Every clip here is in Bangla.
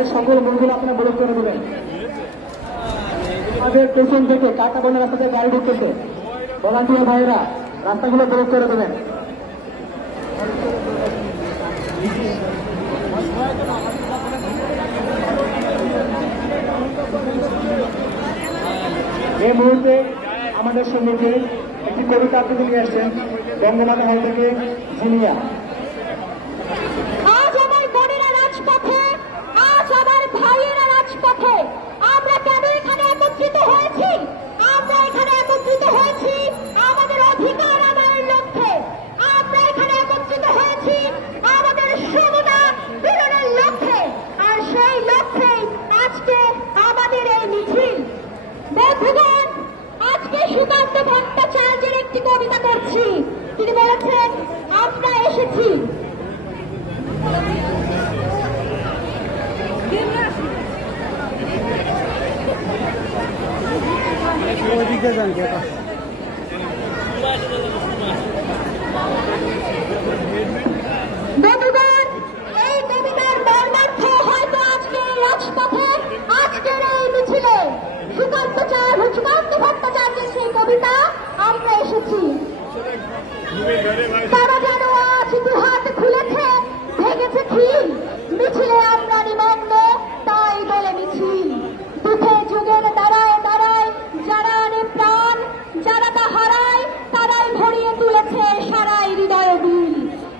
আমাদের সকল মূলগুলো আপনারা ব্লক করে দেবেন। আমাদের পেছন থেকে কাটা বনের রাস্তা থেকে গাড়ি ঢুকতেছে, ভলান্টিয়ার ভাইয়েরা রাস্তাগুলো ব্লক করে দেবেন। এই মুহূর্তে আমাদের সঙ্গে একটি কবিতা আবৃত্তি নিয়ে আসছেন বঙ্গমাতা হল থেকে জিনিয়া। আজ আমার বোনেরা রাজপথে, আজ আমার ভাইয়েরা রাজপথে, আমরা কেন এখানে একত্রিত হয়েছি? আমরা এখানে একত্রিত হয়েছি আমাদের অধিকার আদায়ের লক্ষ্যে। আমরা এখানে একত্রিত হয়েছি আমাদের সমতা পূরণের লক্ষ্যে। আর সেই লক্ষ্যে আজকে আমাদের এই মিছিল। বন্ধুগণ, আজকে সুকান্ত ভট্টাচার্যের একটি কবিতা করছি। তিনি বলেছেন, আমরা এসেছি বন্ধুগণ, এই কবিতার মর্মার্থ হয়তো আজকের রাজপথে, আজকের এই মিছিলে সুকান্ত ভট্টাচার্যের সেই কবিতা আমরা এসেছি। তারা যেন আজ দু হাত খুলেছে, ভেঙেছে খিল, মিছিলে আমরা নিমগ্ন, তাই বলে মিছিল। দুঃখে যুগের দাঁড়ায় দাঁড়ায় যারা আনে প্রাণ, যারা তা হারায় তারাই ভরিয়ে তুলেছে সারাই হৃদয় বিল।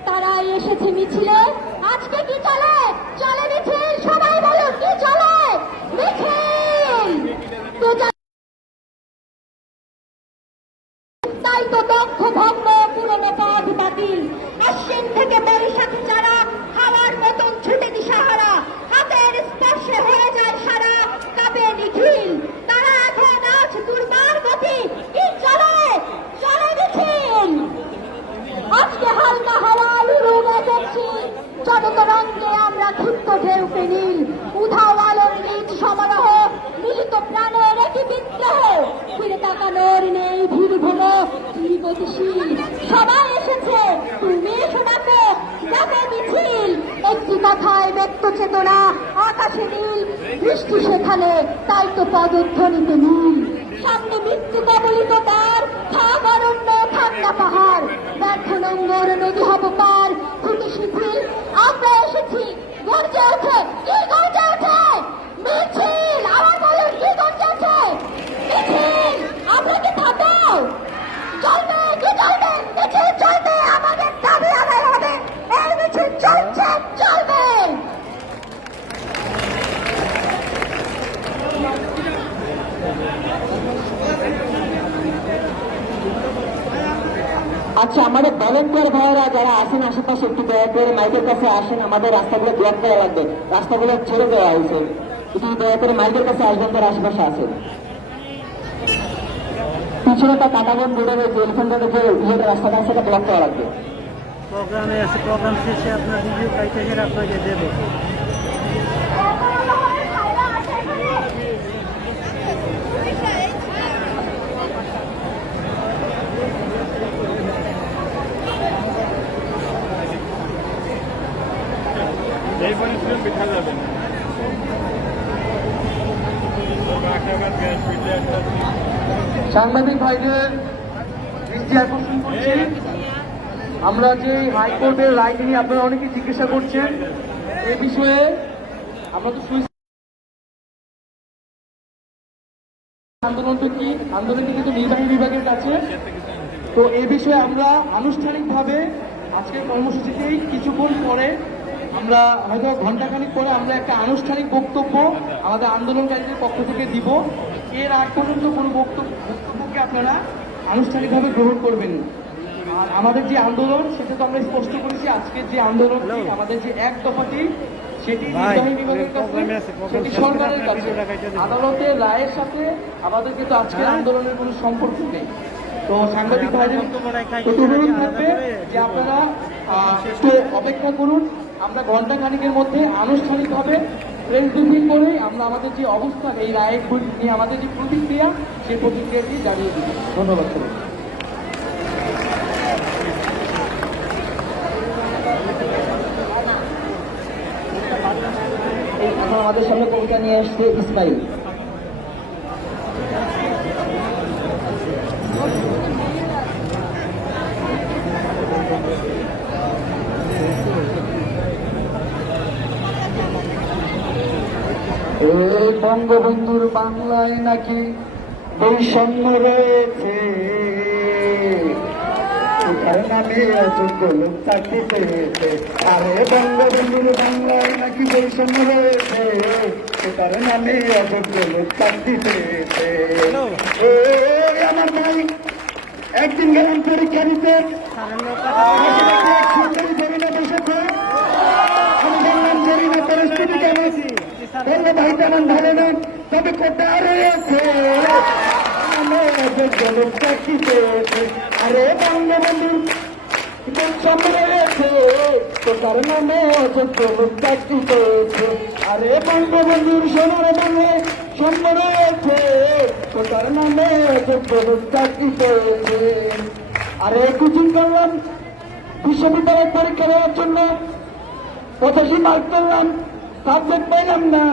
তারাই এসেছে মিছিলে। আজকে কি চলে? চলে মিছিল। সবাই বলো, কি চলে? মিছিল। তাই তো দক্ষ ভগ্ন পুরনো পথ বাতিল। আশ্বিন থেকে বৈশাখ যারা হাওয়ার মতন ছুটে দিশাহারা, হাতের স্পর্শে হয়ে যায় সারা, কাঁপে নিখিল। তারা এখন আজ দুর্বার গতি, কি চলে? চলে মিছিল। আজকে হালকা হাওয়ায় রুমে দেখছি জগত রঙ্গে আমরা ক্ষিপ্ত ঢেউকে নীল। উধাও আলোর নিজ সমারোহ, মিলিত প্রাণের একই বিদ্রোহ। ফিরে তাকানোর নেই ভিড় ভোগ, কি গতিশীল। সবাই এসেছে, তুমি এসো ডাকো, ডাকো মিছিল। একটি কথায় ব্যক্ত চেতনা, আকাশে নীল, বৃষ্টি সেখানে, তাই তো পদধ্বনিতে নীল। সামনে মৃত্যু কবলিত তার, থাক অরণ্য, থাক না পাহাড়, ব্যর্থ নোংর নদী হব পার, খুঁটি শিথিল। আমরা এসেছি, গর্জে ওঠে, কি গর্জে ওঠে? মিছিল। আবার বলুন, কি গর্জে ওঠে? মিছিল। আমরা কি থাকো? চলবে, কি চলবে? মিছিল চলবে, আমাদের দাবি আদায় হবে। এই মিছিল চলছে, চলবে। আচ্ছা, আমাদের ভলেন্টিয়ার ভাইয়েরা যারা আসেন আশেপাশে একটু দয়া করে মাইকের কাছে আসেন। আমাদের রাস্তাগুলো ব্লক করা লাগবে, রাস্তাগুলো ছেড়ে দেওয়া হয়েছে। একটু দয়া করে মাইকের কাছে আসবেন যারা আশেপাশে আছেন। পিছনে তো কাটাবন রোডে রয়েছে, এলিফেন্ট রোডে যে রাস্তাটা আছে সেটা ব্লক করা লাগবে। প্রোগ্রামে আছে, প্রোগ্রাম শেষে আপনার রিভিউ কাইটেজের আপনাকে দেবো। পিঠা যাবে সাংবাদিক ভাইদের দৃষ্টি আকর্ষণ করছি, আমরা যে হাইকোর্টের রায় নিয়ে আপনারা অনেকে জিজ্ঞাসা করছেন এই বিষয়ে। আমরা তো আন্দোলনটা কি, আন্দোলনটি কিন্তু নির্বাহী বিভাগের কাছে। তো এই বিষয়ে আমরা আনুষ্ঠানিকভাবে আজকের কর্মসূচিতেই কিছুক্ষণ পরে, আমরা হয়তো ঘন্টাখানিক পরে আমরা একটা আনুষ্ঠানিক বক্তব্য আমাদের আন্দোলনকারীদের পক্ষ থেকে দিব। এর আগ পর্যন্ত কোনো বক্তব্যকে আপনারা আনুষ্ঠানিকভাবে গ্রহণ করবেন। আর আমাদের যে আন্দোলন সেটা তো আমরা স্পষ্ট করেছি, আজকের যে আন্দোলন আমাদের যে এক দফাটি সেটি নির্বাহী বিভাগের কাছে, সেটি সরকারের কাছে। আদালতের রায়ের সাথে আমাদের কিন্তু আজকের আন্দোলনের কোনো সম্পর্ক নেই। তো সাংবাদিক ভাইদের অনুরোধ থাকবে যে আপনারা একটু অপেক্ষা করুন। আমরা ঘন্টা খানিকের মধ্যে আনুষ্ঠানিকভাবে প্রেস ব্রিফিং করে আমরা আমাদের যে অবস্থান এই রায়ের নিয়ে আমাদের যে প্রতিক্রিয়া, সেই প্রতিক্রিয়াটি জানিয়ে দিব। ধন্যবাদ সবাই। এই আমাদের সামনে কবিতা নিয়ে আসছে ইসমাইল। এই বঙ্গবন্ধুর বাংলায় নাকি বৈষম্য রয়েছে, তার নামে অযোগ্য লোক চাকরি পেয়েছে। আরে বঙ্গবন্ধুর বাংলায় নাকি বৈষম্য রয়েছে, তার নামে অযোগ্য লোক চাকরি পেয়েছে। আমার ভাই একদিন গেলাম পরীক্ষা দিতে, সুন্দরী জরিনা বসেছে, আমি বললাম জরিনা পরিস্থিতি কেমন, বললো ভাই তেমন ভালো না, তবে কোটা রয়েছে, অযোগ্য লোক চাকরি পেয়েছে। আরে বঙ্গবন্ধুর বৈষম্য রয়েছে, তো তার নামে অযোগ্য লোক চাকরি পেয়েছে। আরে বঙ্গবন্ধুর সোনার বাংলায় সম্য রয়েছে, তো তার নামে অযোগ্য লোক চাকরি পেয়েছে। আরে কোচিং করলাম বিশ্ববিদ্যালয়ের পরীক্ষা দেওয়ার জন্য, 85 মার্ক করলাম, সাবজেক্ট পাইলাম না।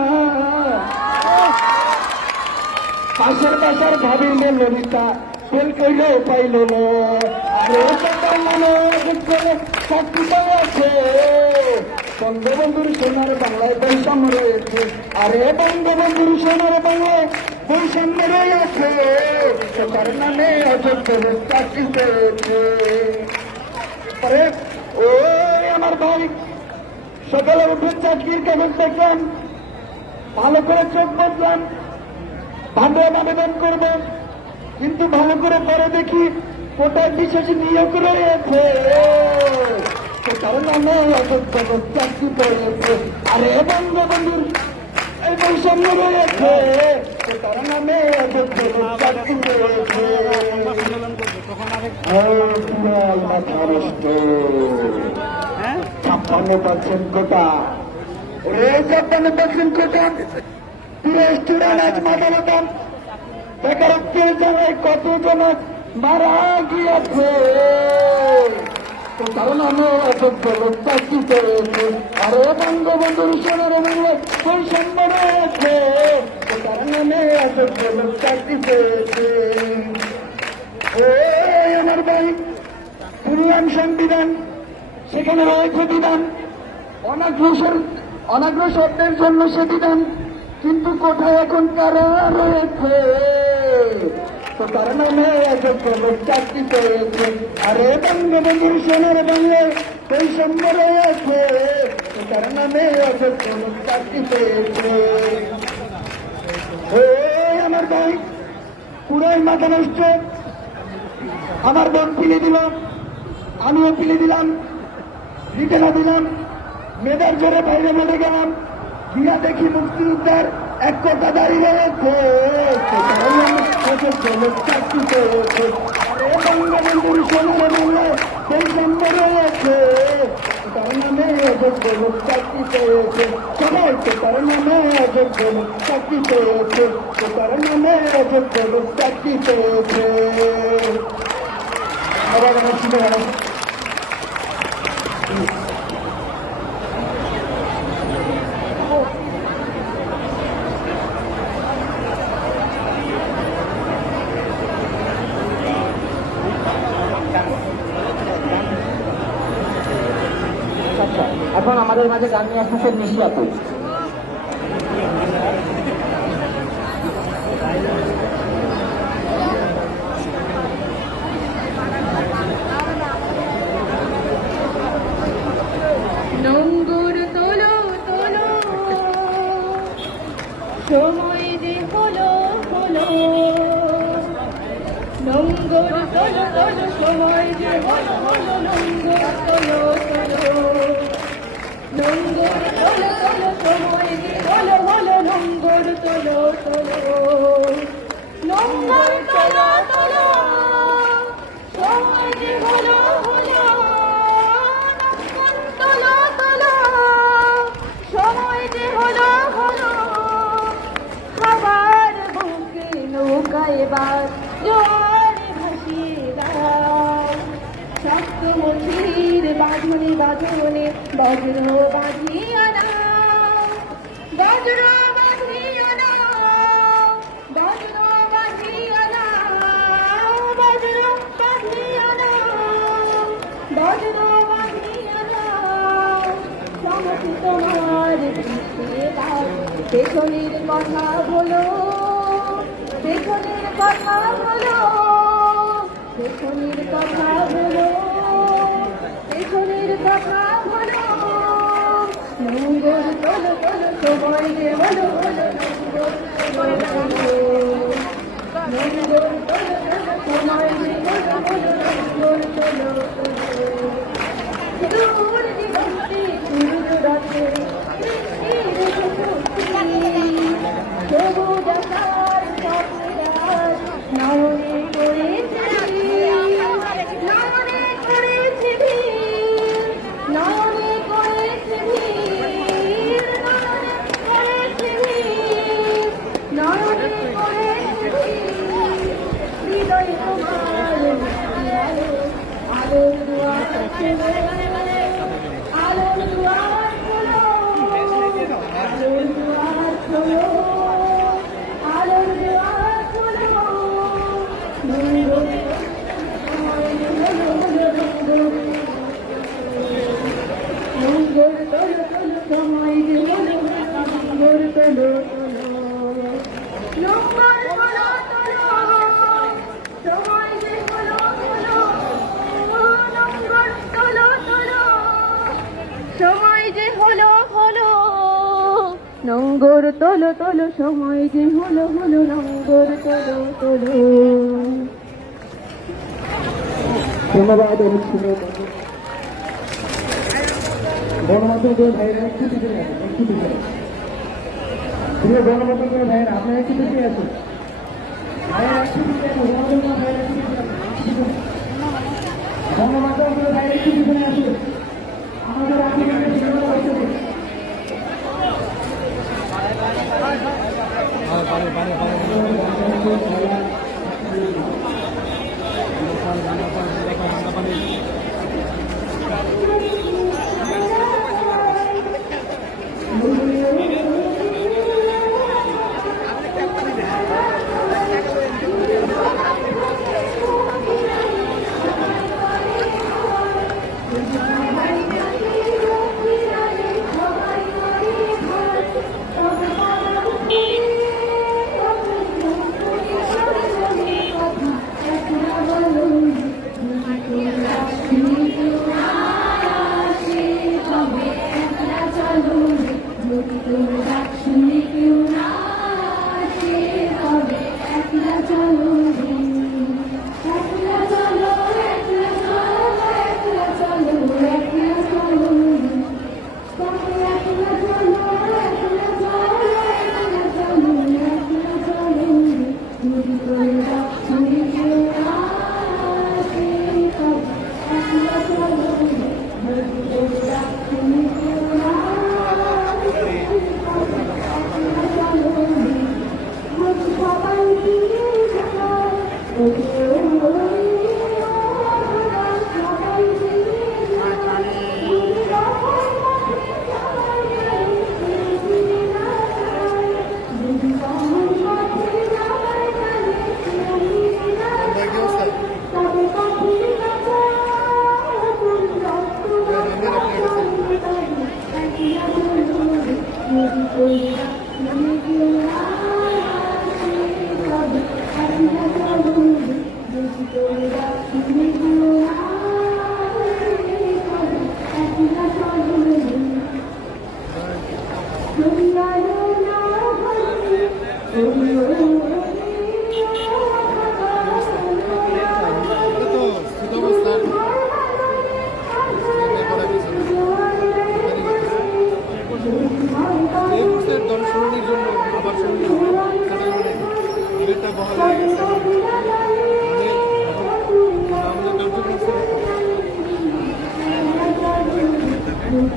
পাশের বাসার ভাবিলে ললিতা ফেল করলেও পাইল না। আরে তার নামে অযোগ্য লোক চাকরি পেয়েছে। বঙ্গবন্ধুর সোনার বাংলায় বৈষম্য রয়েছে। আরে বঙ্গবন্ধুর সোনার বাংলায় বৈষম্য রয়েছে, তার নামে অযোগ্য লোক চাকরি পেয়েছে। আরে ও আমার ভাই সকালে উঠে চাকরির কাগজ দেখলাম, ভালো করে চোখ বসলাম, ভালো আবেদন করব, কিন্তু ভালো করে পরে দেখি কোটায় বিশেষ নিয়োগ রয়েছে, তার নামে অযোগ্য লোক চাকরি পেয়েছে। আরে বঙ্গবন্ধুর এই বৈষম্য রয়েছে, তার নামে অযোগ্য লোক চাকরি পেয়েছে। মাথা নষ্ট, 56% কোটা, ওরে 56% কোটা, পুরো স্টুডেন্ট আজ মাথা মতাম, বেকারত্বের জায়গায় কতজন মারা গিয়েছে, তো তার নামে অযোগ্য লোক চাকরি পেয়েছে। আরে বঙ্গবন্ধুর সোনার বাংলায় বৈষম্য রয়েছে, তো তার নামে অযোগ্য লোক চাকরি পেয়েছে। আমার ভাই শুনলাম সংবিধান, সেখানে রয়েছে বিধান, অনাগ্রসরদের জন্য সে বিধান, কিন্তু কোথায় এখন কারা রয়েছে, তো তার নামে অযোগ্য লোক চাকরি পেয়েছে। আরে বঙ্গবন্ধুর সোনার বাংলায় বৈষম্য রয়েছে, তো তার নামে অযোগ্য লোক চাকরি পেয়েছে। আমার ভাই পুরাই মাথা নষ্ট, আমার বোন পিলে দিল, আমিও পিলে দিলাম, রিটেনা দিলাম, মেয়েদের জোরে বাইরে বেড়ে গেলাম, গিয়া দেখি মুক্তিযোদ্ধার এক কোটা দাঁড়িয়ে রয়েছে, চাকরি পেয়েছে। আরে বঙ্গবন্ধুর সোনার বাংলায় বৈষম্য রয়েছে, তার নামে অযোগ্য লোক চাকরি পেয়েছে। সবাই তো তার নামে অযোগ্য লোক চাকরি পেয়েছে, তো তার নামে অযোগ্য লোক চাকরি পেয়েছে। এখন আমাদের মাঝে গান নিয়ে আসতেছে নিশি আপু। নঙ্গুর তোলো তোলো, সময় যে হলো হলো, নঙ্গুর তোলো তোলো, সময় যে হলো হলো, নঙ্গুর তোলো তোলো, নঙ্গুর তোলো তোলো, সময় যে হলো হলো, নঙ্গুর তোলো তোলো, নঙ্গুর তোলো তোলো, সময় যে হলো হলো, তোলো তোলো, সময় যে হলো হলো, খাবার বুকে নৌকা এবার জোয়ার ভাসিয়ে দাও, শক্ত মঠির বাঁধনে বাঁধনে বজ্র বাঁধিয়া দাও, বজ্র বাঁধিও না, বজ্র বাঁধিও না, বজ্র বাঁধিও না, বজ্র বাঁধিও না, চমকি তোমার দৃষ্টিতে দাও, পেছনের কথা বলো, পেছনের কথা বলো, পেছনের কথা বলো, পেছনের কথা বলো, নঙ্গর তোলো তোলো সময় রে বলো বলো, নঙ্গর তোলো নঙ্গর তোলো তোলো সময় রে বলো বলো, নঙ্গর তোলো দূর দিগন্তে সূর্য রাতে সবুজ আকার স্বপ্নরাজ নয়নে করেছে নয়নে করেছে ভিড়, নয়নে করেছে ভিড়, নয়নে করেছে ভিড়, নয়নে করেছে ভিড়, হৃদয় তোমার আলো, আলোর দুয়ার খোলো, আলোর দুয়ার খোলো, আলোর দুয়ার খোলো, আলোর দুয়ার খোলো, নঙ্গর নঙ্গর তোলো তোলো সময় রে বলো, নঙ্গর তোলো তোলো, নঙ্গর তোলো তোলো সময় রে বলো বলো, নঙ্গর তোলো তোলো সময় যে হলো হলো, নঙ্গর তোলো তোলো সময় যে হলো হলো, নঙ্গর তোলো তোলো। ধন্যবাদ অনুচ্ছেদ গণমাধ্যমের ভাইয়েরা একটু পিছিয়ে আছে, একটু পিছিয়ে প্রিয় গণমাধ্যমের ভাইয়েরা আপনারা একটু পিছিয়ে আছেন, ভাইয়েরা একটু পিছিয়ে আছে, গণমাধ্যমের ভাইয়েরা একটু পিছিয়ে আছে, গণমাধ্যমের ভাইয়েরা একটু পিছনে আসুন, আমাদের আন্দোলনের জন্য হচ্ছে দর্শনের জন্য আবার এটা বহাল হয়ে গেছে আমাদের কার্যক্রম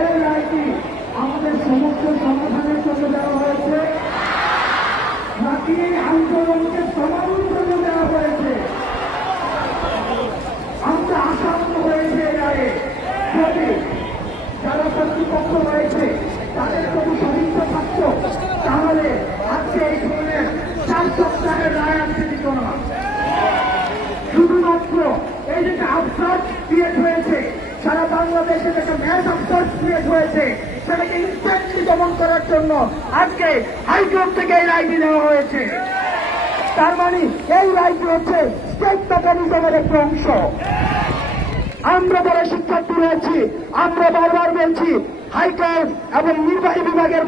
এই রায়টি আমাদের সমস্যার সমাধানের জন্য দেওয়া হয়েছে নাকি আন্দোলনকে সমাধানের জন্য দেওয়া হয়েছে? আমরা আশান্ত হয়েছে এই রায়ে যদি যারা কর্তৃপক্ষ রয়েছে তাদের প্রতি সদিচ্ছ থাকতো তাহলে আজকে এই ধরনের 4 সপ্তাহের রায় আনতে দিত না। শুধুমাত্র এই যে আফসোস ক্রিয়েট হয়েছে সারা বাংলাদেশে একটা ম্যাচ আফসোস ক্রিয়েট হয়েছে সেটাকে ইনস্ট্যান্টলি দমন করার জন্য আজকে হাইকোর্ট থেকে এই রায়টি দেওয়া হয়েছে। তার মানে এই রায়টি হচ্ছে স্টেট মেকানিজমের একটা অংশ। আমরা যারা শিক্ষার্থী রয়েছি আমরা বারবার বলছি হাইকোর্ট এবং নির্বাহী বিভাগের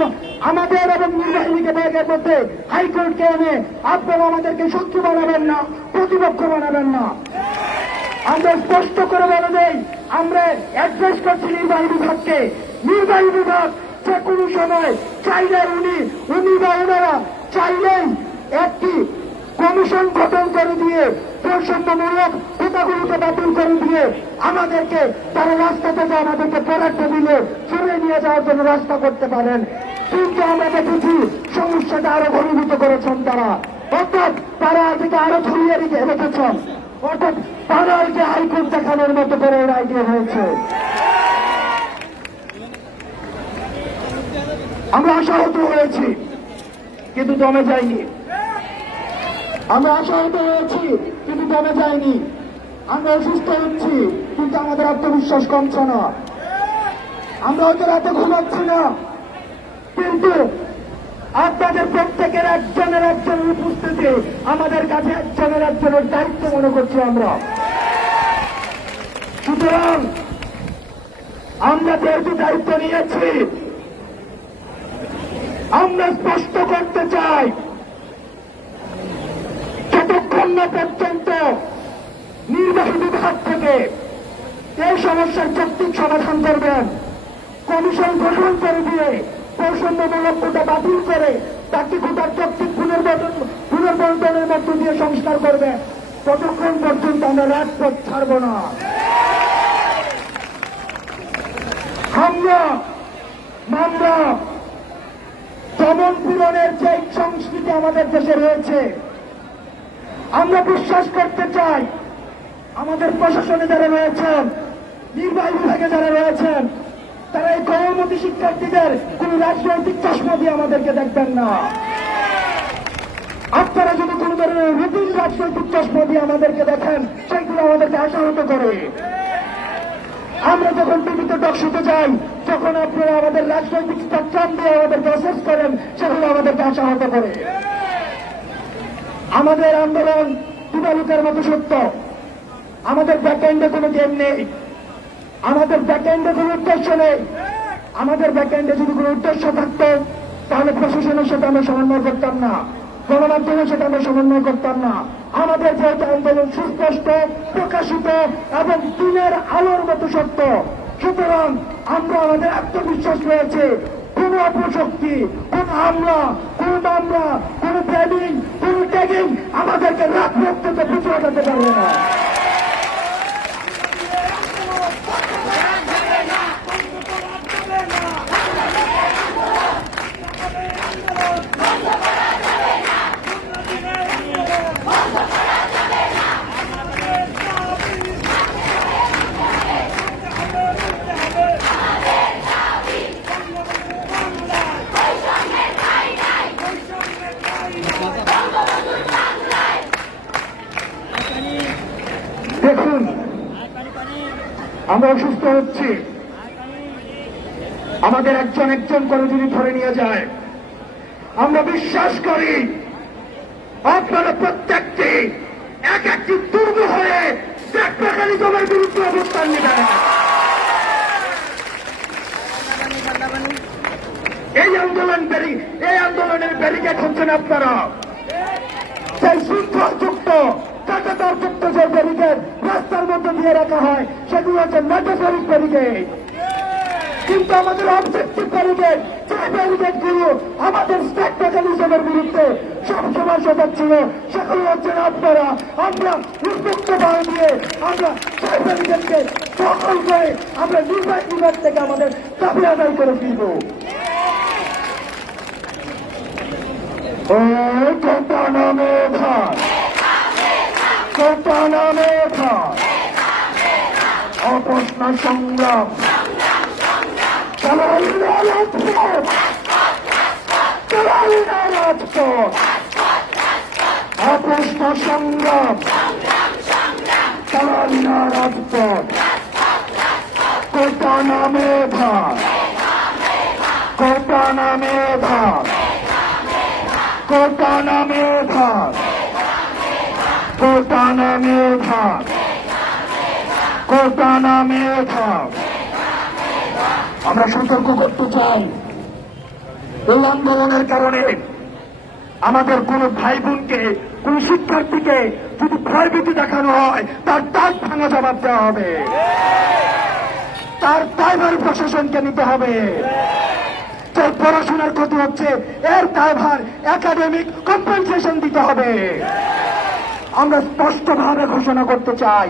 আমাদের এবং নির্বাহী বিভাগের মধ্যে হাইকোর্টকে এনে আপনারা আমাদেরকে শত্রু বানাবেন না, প্রতিপক্ষ বানাবেন না। আমরা স্পষ্ট করে বলে দেই আমরা অ্যাড্রেস করছি নির্বাহী বিভাগকে। নির্বাহী বিভাগ যে কোনো সময় চাইলে উনি বা ওনারা চাইলেই একটি কমিশন গঠন করে দিয়ে বৈষম্যমূলক কোটাগুলিকে বাতিল করে দিয়ে আমাদেরকে তারা রাস্তা থেকে আমাদেরকে পড়ার টেবিলে সরিয়ে নিয়ে যাওয়ার জন্য রাস্তা করতে পারেন। কিন্তু আমরা দেখেছি সমস্যাটা আরো ঘনীভূত করেছেন তারা, অর্থাৎ তারা থেকে আরো ছড়িয়ে রেখেছেন, অর্থাৎ তাদেরকে হাইকোর্ট দেখানোর মতো করে রায় দিয়ে হয়েছে। আমরা আশাহত হয়েছি কিন্তু দমে যাইনি। আমরা আশাহত হয়েছি কিন্তু দমে যাইনি। আমরা অসুস্থ হচ্ছি কিন্তু আমাদের আত্মবিশ্বাস কমছে না। আমরা হয়তো রাতে ঘুমাচ্ছি না কিন্তু আপনাদের প্রত্যেকের একজনের উপস্থিতি আমাদের কাছে একজনের দায়িত্ব মনে করছি আমরা। সুতরাং আমরা যেহেতু দায়িত্ব নিয়েছি আমরা স্পষ্ট করতে চাই যতক্ষণ না পর্যন্ত নির্বাহী বিভাগ থেকে এই সমস্যার যৌক্তিক সমাধান করবেন, কমিশন গঠন করে দিয়ে বৈষম্যমূলক কোটা বাতিল করে তাকে কোটার যৌক্তিক পুনর্বন্টনের মধ্য দিয়ে সংস্কার করবে, ততক্ষণ পর্যন্ত আমরা রাজপথ ছাড়ব না। মামলা দমন পীড়নের যে সংস্কৃতি আমাদের দেশে রয়েছে আমরা বিশ্বাস করতে চাই আমাদের প্রশাসনে যারা রয়েছেন, নির্বাহী বিভাগে যারা রয়েছেন, তারা এই গৌরবতী শিক্ষার্থীদের কোন রাজনৈতিক চশমা দিয়ে আমাদেরকে দেখবেন না। আপনারা যদি কোন ধরনের রুটিন রাজনৈতিক চশমা দিয়ে আমাদেরকে দেখেন সেগুলো আমাদেরকে আশাহত করে। আমরা যখন টিভিতে টকশোতে যাই তখন আপনারা আমাদের রাজনৈতিক স্পেকট্রাম দিয়ে আমাদেরকে অ্যাসেস করেন, সেগুলো আমাদেরকে আশাহত করে। আমাদের আন্দোলন দিবালুকের মতো সত্য, আমাদের ব্যাকএন্ডে কোনো গেম নেই, আমাদের ব্যাকএন্ডে কোনো উদ্দেশ্য নেই। আমাদের ব্যাকএন্ডে যদি কোনো উদ্দেশ্য থাকতো তাহলে প্রশাসনের সাথে আমরা সমন্বয় করতাম না, গণমাধ্যমের সাথে আমরা সমন্বয় করতাম না। আমাদের যেহেতু আন্দোলন সুস্পষ্ট, প্রকাশিত এবং দিনের আলোর মতো সত্য, সুতরাং আমরা আমাদের আত্মবিশ্বাস রয়েছে কোন অপশক্তি, কোন হামলা, কোন মামলা, কোন প্ল্যানিং, কোন ট্যাগিং আমাদেরকে রাজপথ থেকে পিছু হটাতে পারবে না। দেখুন আমরা অসুস্থ হচ্ছি, আমাদের একজন করে যদি ধরে নিয়ে যায়, আমরা বিশ্বাস করি আপনারা প্রত্যেকটি একটি দুর্গ হয়ে মেকানিজমের বিরুদ্ধে অবস্থান নেবেন। এই আন্দোলনের ব্যারিকেড হচ্ছেন আপনারা, সেই শৃঙ্খলযুক্ত কাটাতারযুক্ত যে ব্যারিকেড রাস্তার মধ্যে দিয়ে রাখা হয় সেগুলো হচ্ছে মেটাফরিক ব্যারিকেড। কিন্তু আমাদের অবজেক্টিভ ব্যারিকেড, যে ব্যারিকেড গুলো আমাদের স্ট্যাক মেকানিজমের বিরুদ্ধে সবসময় সজাগ ছিল, সেগুলো হচ্ছেন আপনারা। আমরা উন্মুক্ত বাড়ি দিয়ে আমরা সেই ব্যারিকেডকে দখল করে আমরা নির্বাহী বিভাগ থেকে আমাদের দাবি আদায় করে ফিরব। ও কোটা নামে ভাই, কোটা নামে ভাই, অপস্ন সংগ্রাম, চালাই না রাজপথ, চালাই না রাজপথ, অপস্ন সংগ্রাম, চালাই না রাজপথ, কোটা নামে ভাই, কোটা নামে ভাই, কোটা নামে ভাই, কোটা নামে ভাই, কোটা নামে ভাই। আমরা সতর্ক করতে চাই, এই আন্দোলনের কারণে আমাদের কোন ভাই বোনকে, কোন শিক্ষার্থীকে যদি ভয়ভীতি দেখানো হয়, তার দাঁত ভাঙা জবাব দেওয়া হবে, তার দায়ভার প্রশাসনকে নিতে হবে। যে পড়াশোনার ক্ষতি হচ্ছে, এর দায়ভার একাডেমিক কম্পেনসেশন দিতে হবে। আমরা স্পষ্টভাবে ঘোষণা করতে চাই,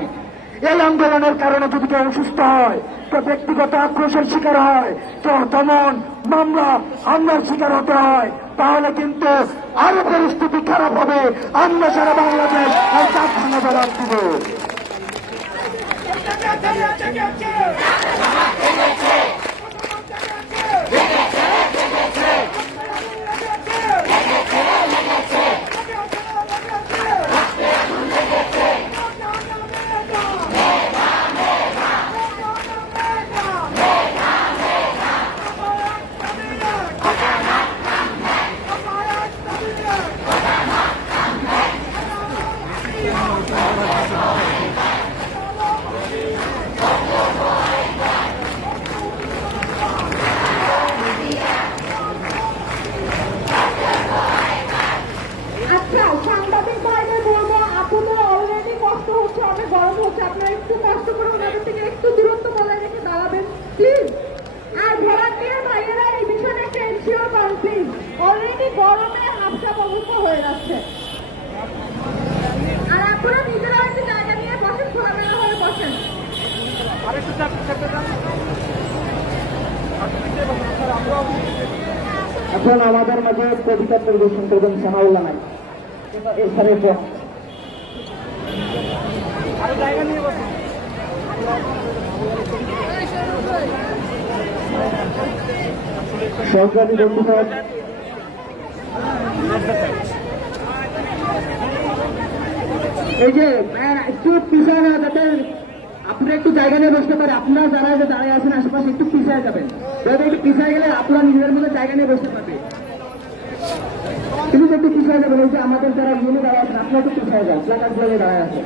এই আন্দোলনের কারণে যদি কেউ অসুস্থ হয়, কেউ ব্যক্তিগত আক্রোশের শিকার হয়, কেউ দমন, মামলা, হামলার শিকার হতে হয়, তাহলে কিন্তু আরো পরিস্থিতি খারাপ হবে। আমরা সারা বাংলাদেশ আর দাঁত ভাঙা জবাব দিব। আচ্ছা, সাংবাদিক ভাইদের বলবো, আপনাদের অলরেডি কষ্ট হচ্ছে, অনেক গরম হচ্ছে, আপনারা একটু কষ্ট করে ওনাদের থেকে একটু দূরত্ব বজায় রেখে দাঁড়াবেন প্লিজ। আর ভলান্টিয়ার ভাইয়েরা এই বিষয়ে একটা এনশিওর করেন প্লিজ, অলরেডি গরমে হাফসাপ অবস্থা হয়ে যাচ্ছে। আর আপনারা নিজেরা একটু জায়গা নিয়ে বসেন, খোলামেলা হয়ে বসেন। এখন আমাদের মাঝে কবিতা পরিবেশন করবেন সানাউল্লাহ নাই, এছাড়া সরকারি বন্ধুগণ, এই যে একটু পিছায় না, যাতে আপনারা একটু জায়গা নিয়ে বসতে পারে। আপনারা যারা যে দাঁড়িয়ে আছেন আশেপাশে একটু পিছায় যাবেন, যাতে একটু পিছায় গেলে আপনারা নিজের মধ্যে জায়গা নিয়ে বসতে পারবে। কিন্তু একটু পিছায় যাবেন, ওই যে আমাদের যারা ইউনি দাঁড়িয়ে আছেন, আপনারা একটু পিছায় যান, প্লাকার্ড গুলো দাঁড়িয়ে আছেন।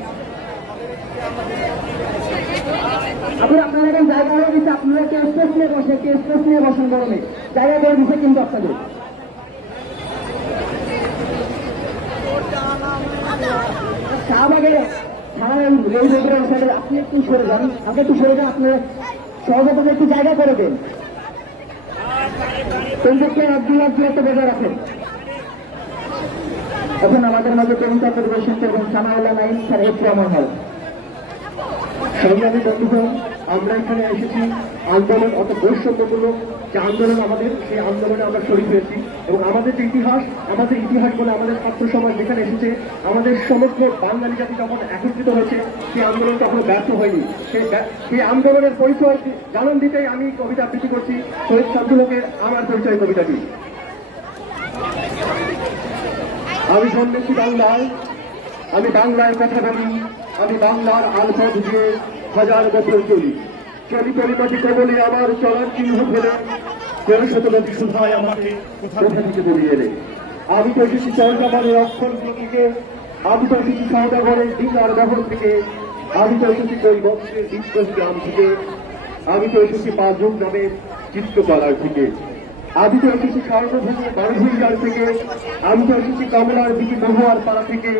আপনারা এখন জায়গা হয়ে গেছে, আপনারা একটু স্পেস নিয়ে বসে, একটু স্পেস নিয়ে বসেন, গরমে জায়গা করে দিচ্ছে কিন্তু আপনাদের। শাহবাগে রেল রোডের সাইডে আপনি একটু সরে যান, আগে একটু সরে যান, আপনার সহযোগিতা একটু জায়গা করে দেন, কোনদিকে দূরত্ব বজায় রাখেন। এখন আমাদের মাঝে কবিতা পরিবেশন করবেন সানাউল্লাহ নাইম স্যার, একটু আমার হয়। সংগ্রামী বন্ধুগণ, আমরা এখানে এসেছি আন্দোলন, অত বৈষম্যমূলক যে আন্দোলন আমাদের, সেই আন্দোলনে আমরা শরীর হয়েছি। এবং আমাদের যে ইতিহাস, আমাদের ইতিহাস বলে আমাদের ছাত্র সমাজ যেখানে এসেছে, আমাদের সমগ্র বাঙালি জাতি যখন একত্রিত হয়েছে, সেই আন্দোলন কখনো ব্যর্থ হয়নি। সেই আন্দোলনের পরিচয় জানান দিতেই আমি কবিতা আবৃত্তি করছি, শহীদ শামসুল হকের আমার পরিচয় কবিতাটি। আমি জন্মেছি বাংলায়, আমি বাংলায় কথা বলি, আমি বাংলার আলপথ দিয়ে হাজার বছর চলি, চলি পরিপাটি কবলে আমার চলার চিহ্ন ফেলে, কোন শতবতী সুধায় আমাকে কোথা থেকে বলিয়ে এলে। আমি তো এসেছি চন্দ্রমানের অক্ষরগুলো থেকে, আমি তো এসেছি সৌদাগরের ডিঙ্গার বহর থেকে, আমি তো এসেছি কৈবর্তের বিদ্রোহী গ্রাম থেকে, আমি তো এসেছি পাঁচজন নামের চিত্রকলার থেকে, আমি তো এসেছি স্বর্ণভূমি বারভূইয়ার থেকে, আমি তো এসেছি কমলার দিকে মহুয়ার পাড়া থেকে,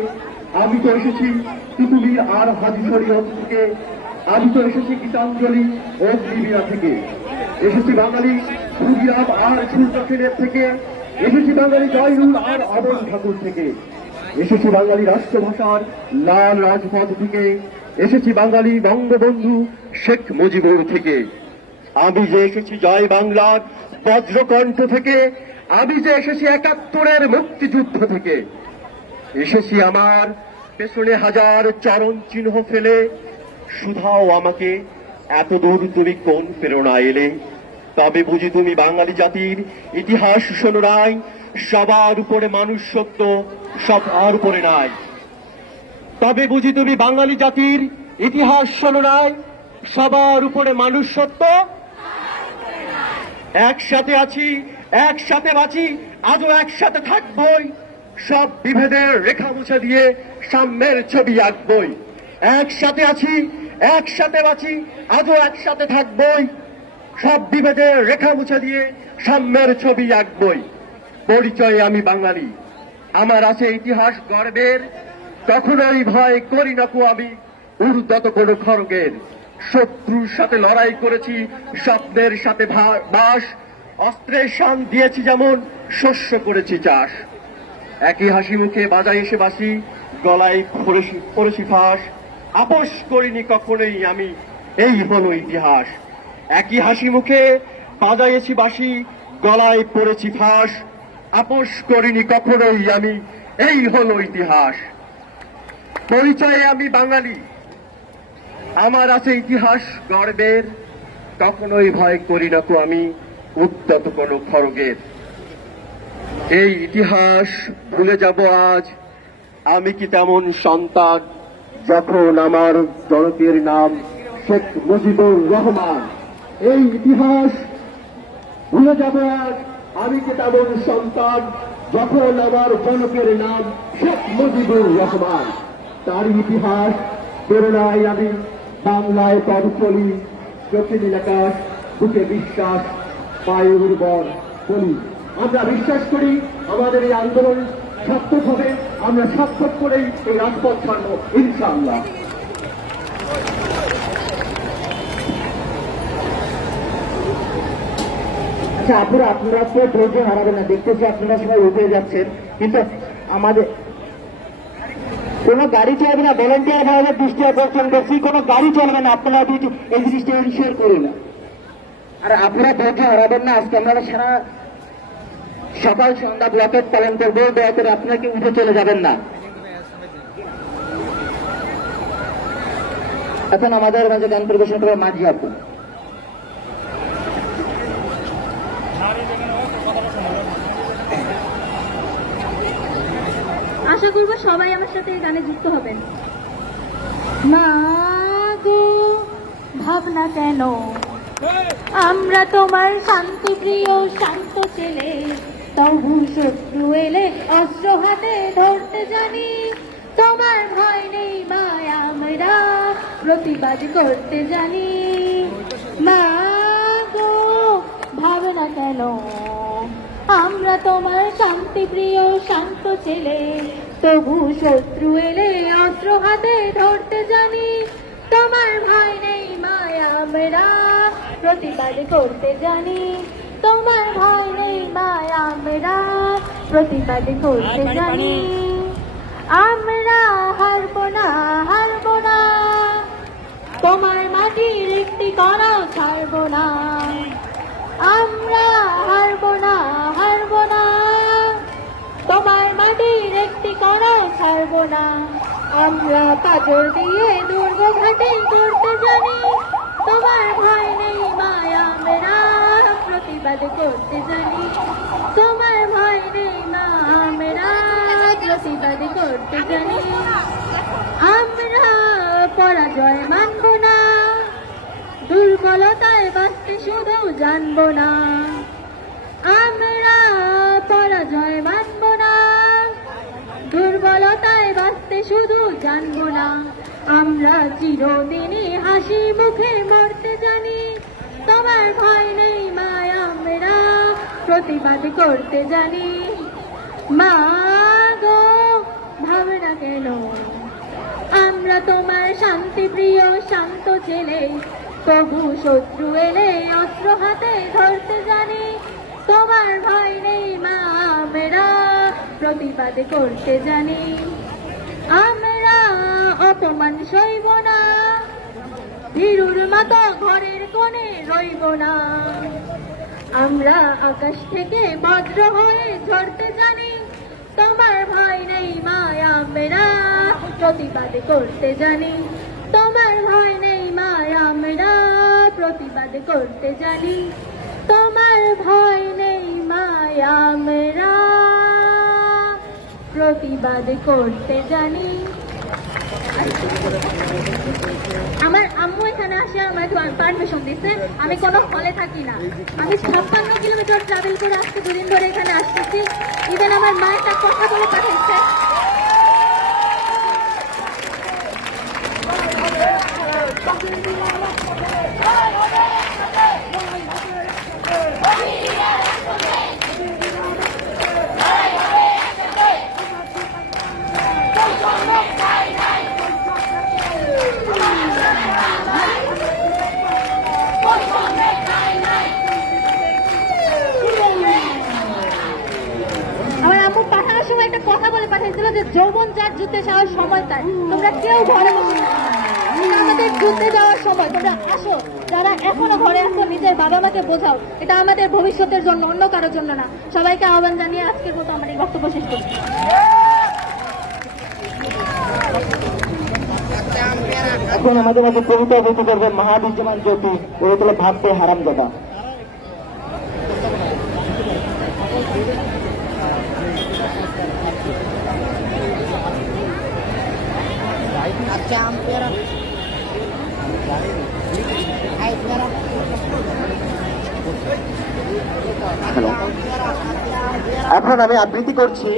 আমি তো এসেছি তিতুলি আর হাজি শরীয়ত থেকে, আমি তো এসেছি গীতাঞ্জলি ও লিবিয়া থেকে। এসেছি বাঙালি সুরিয়াম আর সুলতানের থেকে, এসেছি বাঙালি জয়নুল আর অমন ঠাকুর থেকে, এসেছি বাঙালি রাষ্ট্রভাষার লাল রাজপথ থেকে, এসেছি বাঙালি বঙ্গবন্ধু শেখ মুজিবুর থেকে। আমি যে এসেছি জয় বাংলার বজ্রকণ্ঠ থেকে, আমি যে এসেছি ৭১-এর মুক্তিযুদ্ধ থেকে, এসেছি আমার পেছনে হাজার চরণ চিহ্ন ফেলে, শুধাও আমাকে এত দূর তুমি কোন প্রেরণা এলে। তবে বুঝি তুমি বাঙালি জাতির ইতিহাস শোনো নাই, সবার উপরে মানুষ সত্য সবার উপরে নাই। তবে বুঝি তুমি বাঙালি জাতির ইতিহাস শোনো নাই, সবার উপরে মানুষ সত্য। একসাথে আছি, একসাথে বাঁচি, আজও একসাথে থাকবই, সব বিভেদের রেখা মুছে দিয়ে সাম্যের ছবি আঁকবই। একসাথে আছি, একসাথে বাঁচি, আজও একসাথে থাকবই, সব বিভেদের রেখা মুছে দিয়ে সাম্যের ছবি আঁকবই। পরিচয়ে আমি বাঙালি, আমার আছে ইতিহাস গর্বের, কখনোই ভয় করি না কো আমি উর্দত কোনো খড়গের। শত্রুর সাথে লড়াই করেছি, স্বপ্নের সাথে বাস, অস্ত্রের শান দিয়েছি যেমন শস্য করেছি চাষ। একই হাসি মুখে বাজায় এসে বাসি, গলায় পড়েছি ফাঁস, আপোষ করিনি কখনোই আমি, এই হলো ইতিহাস। একই হাসি মুখে বাজাইছি বাসি, গলায় পড়েছি ফাঁস, আপোষ করিনি কখনোই আমি, এই হলো ইতিহাস। পরিচয়ে আমি বাঙালি, আমার আছে ইতিহাস গর্বের, কখনোই ভয় করি না তো আমি উদ্যত কোনো খড়গের। এই ইতিহাস ভুলে যাব আজ, আমি কি তেমন সন্তান যখন আমার জনকের নাম শেখ মুজিবুর রহমান। এই ইতিহাস ভুলে যাব আজ, আমি কি তেমন সন্তান যখন আমার জনকের নাম শেখ মুজিবুর রহমান। তার ইতিহাস প্রেরণায় আমি বাংলায় পথ চলি, চোখে নীলাকাশ, বুকে বিশ্বাস, পায়ে উর্বর বলি। আমরা বিশ্বাস করি আমাদের এই আন্দোলন সার্থক হবে, আমরা সার্থক করেই এই রাজপথ ছাড়বো ইনশাআল্লাহ। আচ্ছা আপনারা তো ধৈর্য হারাবেন না, দেখতেছি আপনারা সবাই উঠে যাচ্ছেন, কিন্তু আমাদের কোনো গাড়ি চলবে না, ভলেন্টিয়ার ভাবে দৃষ্টি আকর্ষণ করছি, কোনো গাড়ি চলবে না, আপনারা এই জিনিসটা শেয়ার করুন না। আর আপনারা ধৈর্য হারাবেন না, আজকে আমরা সারা সকাল সন্ধ্যা ব্লকেট পালন করবো, দয়া করে আপনাকে উঠে চলে যাবেন না। এখন আমাদের মাঝে গান পরিবেশন করবে মাঝি আপু। আশা করবো সবাই আমার সাথে এই গানে যুক্ত হবেন। মা গো ভাবনা কেন, আমরা তোমার শান্তি প্রিয় শান্ত ছেলে, তবু শত্রু এলে অস্ত্র হাতে ধরতে জানি, তোমার ভয় নেই মায় আমরা প্রতিবাদ করতে জানি। মা গো ভাবনা কেন, আমরা তোমার শান্তি প্রিয় শান্ত ছেলে, তবু শত্রু এলে অস্ত্র হাতে ধরতে জানি, তোমার ভয় নেই মায় আমরা প্রতিবাদ করতে জানি, তোমার ভয় নেই মায় আমরা প্রতিবাদ করতে জানি। আমরা হারবো না, হারবো না, তোমার মাটির একটি কণাও ছাড়বো না। আমরা হারবো না, হারবো না, তোমার মাটির একটি কণাও ছাড়বো না। আমরা পাথর দিয়ে দুর্গ ঘাটে করতে জানি, তোমার ভয় নেই মায় আমরা প্রতিবাদ করতে জানি, তোমার ভয় নেই মা আমরা প্রতিবাদ করতে জানি। আমরা পরাজয় মানব না, দুর্বলতায় বাঁচতে শুধু জানবো না। আমরা পরাজয় মানব না, দুর্বলতায় বাঁচতে শুধু জানবো না। আমরা চিরদিনই হাসি মুখে মরতে জানি, তোমার ভয় নেই মায় আমরা প্রতিবাদ করতে জানি। মা গো ভাবনা কেন, আমরা তোমার শান্তি প্রিয় শান্ত ছেলে, তবু শত্রু এলে অস্ত্র হাতে ধরতে জানি, তোমার ভয় নেই মা, আমরা প্রতিবাদ করতে জানি। আমরা অপমান সইব না, ভীরুর মতো ঘরের কোণে রইব না। আমরা আকাশ থেকে বজ্র হয়ে ঝরতে জানি, তোমার ভয় নেই মা, আমরা প্রতিবাদ করতে জানি। তোমার ভয় নেই মা, আমরা প্রতিবাদ করতে জানি। তোমার ভয় নেই মা, আমরা প্রতিবাদ করতে জানি। আমার আম্মু এখানে আসে আমাকে পারমিশন দিচ্ছে, আমি কোনো হলে থাকি না। আমি 56 কিলোমিটার ট্রাভেল করে আজকে 2 দিন ধরে এখানে আসতেছি। ইভেন আমার মা একটা কথা বলে পাঠাইছে, আমার আম্মু পাঠানোর সময় একটা কথা বলে পাঠাইছিল যে যৌবন যার যুদ্ধে যাওয়ার সময় তার, তোমরা কেউ ঘরে বসে না, এটা আমাদের যুদ্ধে যাওয়ার সময়, তোমরা আসো। যারা এখনো ঘরে আসো নিজের বাবা মাকে বোঝাও, এটা আমাদের ভবিষ্যতের জন্য, অন্য কারোর জন্য না। সবাইকে আহ্বান জানিয়ে আজকের মতো আমার এই বক্তব্য শেষ করছি। এখন আমাদের মাঝে কবিতা আবৃত্তি করবেন মাহাবিজ্যমান জ্যোতি, কবিতা ভাবতে হারাম দাদা। হ্যালো, এখন আমি আবৃত্তি করছি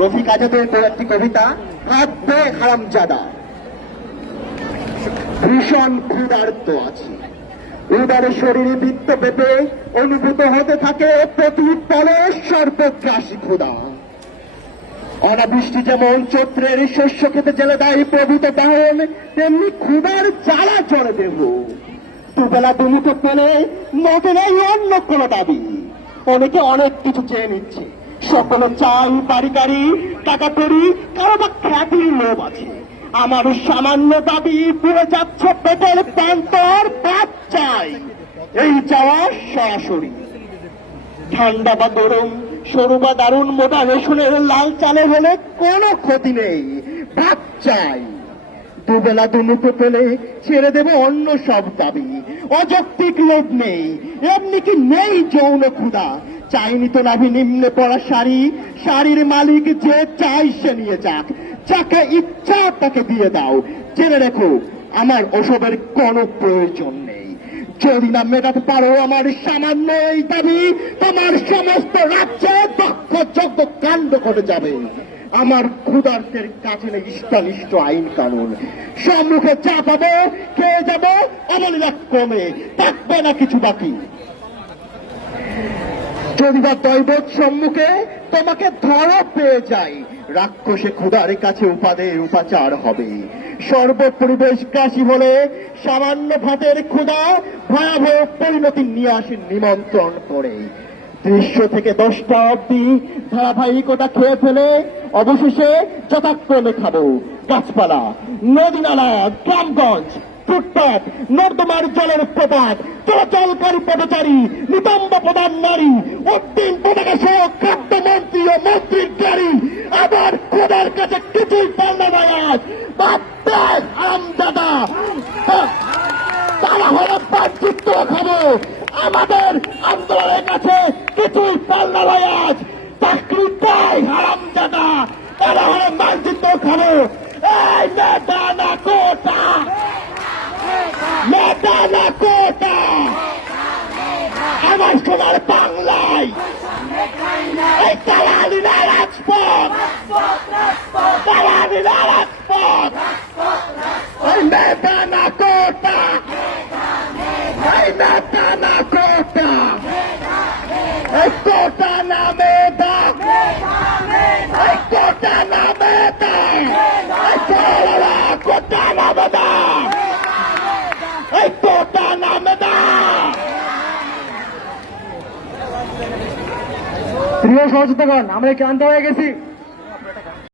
রফিক আজাদের একটি কবিতা, ভাবতে হারামজাদা। ভীষণ ক্ষুধার্ত আছি, উদার শরীরে বৃত্ত পেতে অনুভূত হতে থাকে প্রতি পলে সর্বগ্রাসী ক্ষুধা। অনাবৃষ্টি যেমন চৈত্রের শস্য খেতে জেলে দেয় প্রভূত দাহন, তেমনি ক্ষুধার জ্বালা চড়ে দেব। দুবেলা দুমুঠো পেলে নটে নেই অন্য কোনো দাবি। অনেকে অনেক কিছু চেয়ে নিচ্ছে, সকলে চাই বাড়ি গাড়ি টাকা করি, কারো বা খ্যাতির লোভ আছে। আমার সামান্য দাবি পুড়ে যাচ্ছে পেটের প্যান্তর, ভাত চাই এই চাওয়া সরাসরি। ঠান্ডা বা গরম, সরু বা দারুণ, মোটা রেশনের লাল চালে হলে কোনো ক্ষতি নেই, ভাত চাই। দুবেলা দুমুঠো পেলে ছেড়ে দেব অন্য সব দাবি। অযৌক্তিক লোভ নেই, এমনি কি নেই যৌন ক্ষুধা। চাইনি তো নাভি নিম্নে পড়া শাড়ি, শাড়ির মালিক যে চাই সে নিয়ে যাক, যাকে ইচ্ছা তাকে দিয়ে দাও। জেনে রেখো আমার ওসবের কোনো প্রয়োজন নেই। যদি না মেটাতে পারো আমার সামান্য এই দাবি, তোমার সমস্ত রাজ্যে দক্ষ যজ্ঞ কাণ্ড ঘটে যাবে। আমার ক্ষুধার্তের কাছে নেই ইষ্টানিষ্ট আইন কানুন। সম্মুখে চা পাবো, খেয়ে যাবো, অবলীলা কমে থাকবে না কিছু বাকি। যদি বা দৈবত সম্মুখে তোমাকে ধরা পেয়ে যায়, রাক্ষসে ক্ষুধার কাছে উপাদেয় উপাচার হবে। সর্বপরিবেশ গ্রাসী হলে সামান্য ভাতের ক্ষুধা ভয়াবহ পরিণতি নিয়ে আসে নিমন্ত্রণ করে। 300 থেকে 10টা অব্দি ধারাবাহিকতা খেয়ে ফেলে অবশেষে যথাক্রমে খাবো গাছপালা, নদী নালা, গ্রামগঞ্জ, ফুটপাত, নর্দমার জলের প্রপাত, চলাচলকারী পদচারী, নিতম্ব প্রধান নারী, অন্তিম পতাকা সহ খাদ্যমন্ত্রী ও মন্ত্রীর গাড়ি। আবার খোদার কাছে কিছুই পাল্লা নয় আজ, ভাবতে হারামজাদা। তারা হলে বাহ্যিত্ব খাবো, আমাদের আন্দোলনের কাছে কিছুই পাল্লা নয় আজ। চাকরি চাই হারামজাদা, তারা হলে মানচিত্র খাবো। এই নেতা না কোটা, নেতা না কোটা, আমার সোনার বাংলায় এই তালালিনা রাজপথ, তালালিনা রাজপথ, এই নেতা না কোটা, এই নেতা না কোটা, এই কোটা না মেধা, এই কোটা না মেধা, এই কোটা না মেধা, এই কোটা না প্রিয় সহযোগিতাগণ, আমরা ক্লান্ত হয়ে গেছি।